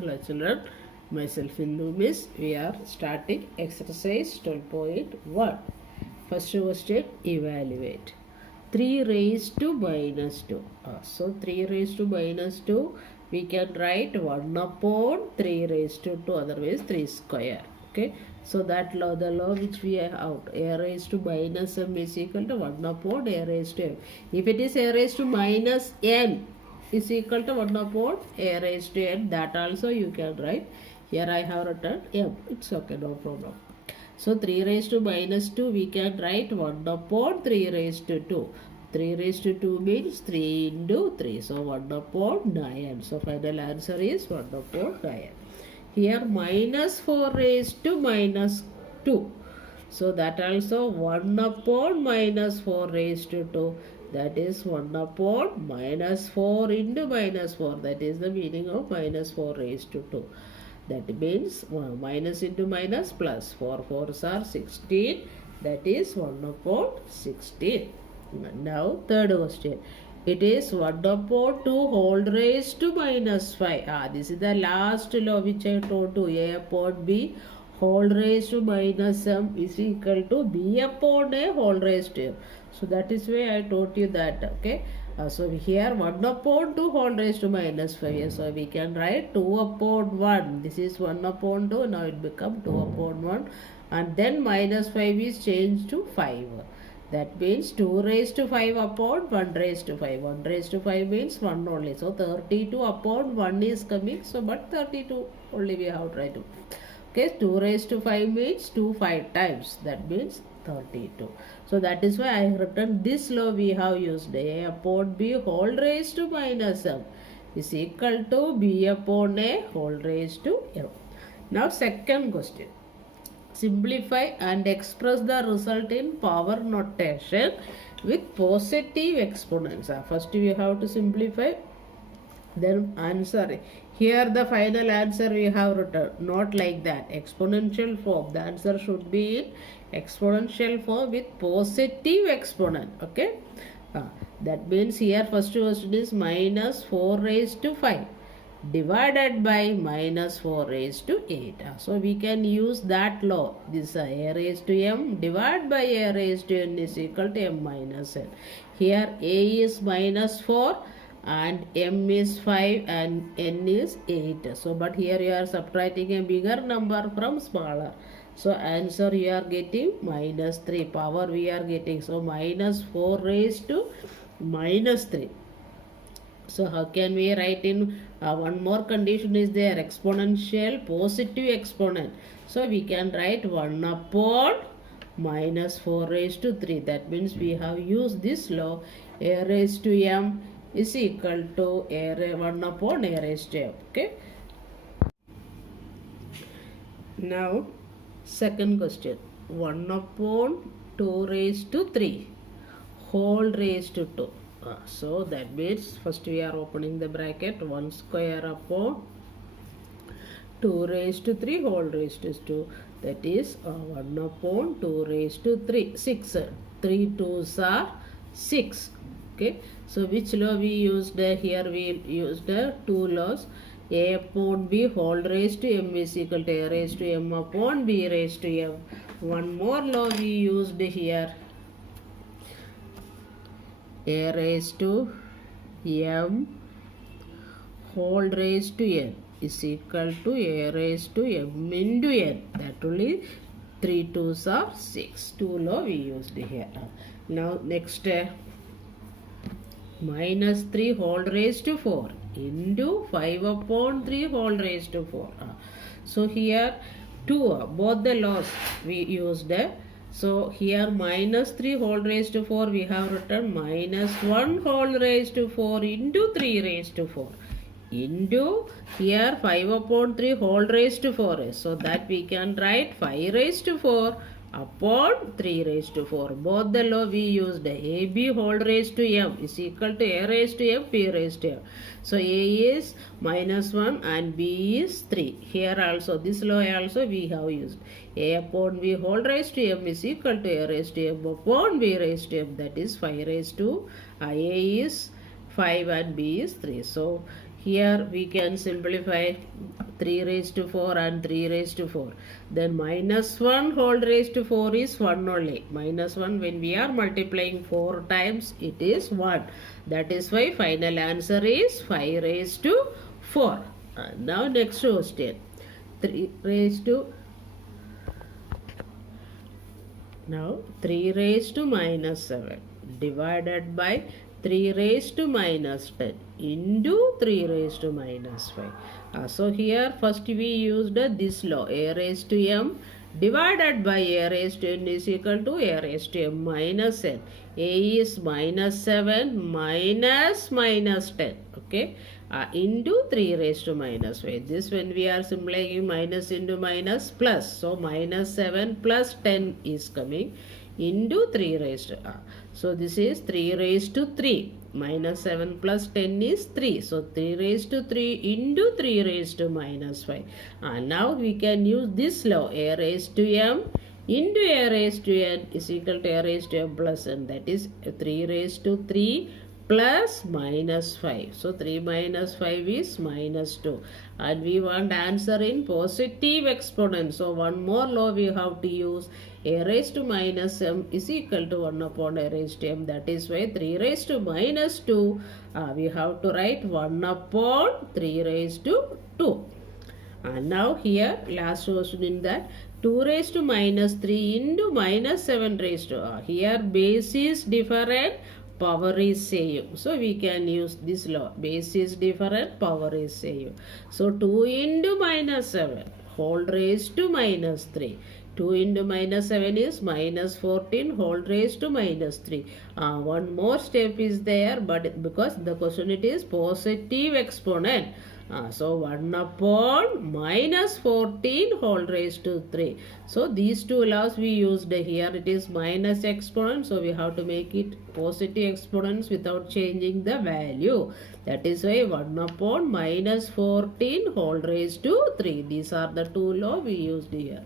Hello children, myself Hindu Miss. We are starting exercise 12.1. First question, evaluate. 3 raised to minus 2. So 3 raised to minus 2, we can write 1 upon 3 raised to 2, otherwise 3 square. Okay, so that law, the law which we have out, a raised to minus m is equal to 1 upon a raised to m. If it is a raised to minus n, is equal to 1 upon a raised to n, that also you can write. Here I have written m, it's okay, no problem. So 3 raised to minus 2, we can write 1 upon 3 raised to 2. 3 raised to 2 means 3 into 3, so 1 upon 9. So final answer is 1 upon 9. Here minus 4 raised to minus 2. So that also 1 upon minus 4 raised to 2. That is 1 upon minus 4 into minus 4. That is the meaning of minus 4 raised to 2. That means minus into minus plus. 4 4s are 16. That is 1 upon 16. Now third question. It is 1 upon 2 whole raised to minus 5. This is the last law which I told you. A upon B whole raised to minus m is equal to b upon a whole raised to m. So that is why I told you that. Okay. So here 1 upon 2 whole raised to minus 5. So we can write 2 upon 1. This is 1 upon 2. Now it becomes 2 upon 1. And then minus 5 is changed to 5. That means 2 raised to 5 upon 1 raised to 5. 1 raised to 5 means 1 only. So 32 upon 1 is coming. So but 32 only we have to write. Okay, 2 raised to 5 means 2 5 times. That means 32. So that is why I have written this law we have used. A upon B whole raised to minus m is equal to B upon A whole raised to m. Now second question. Simplify and express the result in power notation with positive exponents. First we have to simplify, then answer. Here the final answer we have written, not like that, exponential form. The answer should be in exponential form with positive exponent. Okay, that means here first question is minus 4 raised to 5 divided by minus 4 raised to 8. So we can use that law. This a raised to m divided by a raised to n is equal to m minus n. Here a is minus 4 and m is 5 and n is 8. So but here you are subtracting a bigger number from smaller. So answer you are getting minus 3. Power we are getting. So minus 4 raised to minus 3. So how can we write in one more condition is there, exponential positive exponent. So we can write 1 upon minus 4 raised to 3. That means we have used this law. A raised to m is equal to 1 upon a raised to m. Okay. Now second question. 1 upon 2 raised to 3 whole raised to 2. So that means first we are opening the bracket, 1 square upon 2 raised to 3 whole raised to 2. That is 1 upon 2 raised to 3. 6. 3 2s are 6. Okay. So which law we used? Here we used 2 laws. A upon B whole raised to m is equal to a raised to m upon B raised to m. One more law we used here. A raised to m whole raised to n is equal to a raised to m into n. That only 3 2s are 6. 2 law we used here. Now next minus 3 whole raised to 4 into 5 upon 3 whole raised to 4. So here 2 both the laws we used. So here minus 3 whole raised to 4 we have written minus 1 whole raised to 4 into 3 raised to 4 into here 5 upon 3 whole raised to 4 is. So that we can write 5 raised to 4 upon 3 raised to 4. Both the law we used. AB whole raised to m is equal to a raised to m, b raised to m. So a is minus 1 and b is 3. Here also this law also we have used. A upon b whole raised to m is equal to a raised to m upon b raised to m. That is 5 raised to a is 5 and b is 3. So here we can simplify 3 raised to 4 and 3 raised to 4. Then minus 1 whole raised to 4 is 1 only. Minus 1, when we are multiplying 4 times, it is 1. That is why final answer is 5 raised to 4. Now next question. 3 raised to minus 7 divided by 3 raised to minus 10 into 3 raised to minus 5. So here first we used this law, a raised to m divided by a raised to n is equal to a raised to m minus n. A is minus 7 minus 10. Okay. Into 3 raised to minus 5. This when we are simplifying minus into minus plus. So minus 7 plus 10 is coming into 3 raised to so this is 3 raised to 3. Minus 7 plus 10 is 3. So 3 raised to 3 into 3 raised to minus 5. Now we can use this law, a raised to m into a raised to n is equal to a raised to m plus n. That is 3 raised to 3 plus minus 5. So 3 minus 5 is minus 2. And we want answer in positive exponent. So one more law we have to use. A raised to minus m is equal to 1 upon a raised to m. That is why 3 raised to minus 2, we have to write 1 upon 3 raised to 2. And now here last question in that 2 raised to minus 3 into minus 7 raised to here base is different, power is same. So we can use this law. Base is different, power is same. So 2 into minus 7 whole raised to minus 3. 2 into minus 7 is minus 14 whole raised to minus 3. One more step is there, but because the question it is positive exponent. So 1 upon minus 14 whole raised to 3. So these two laws we used here. It is minus exponent. So we have to make it positive exponents without changing the value. That is why 1 upon minus 14 whole raised to 3. These are the two laws we used here.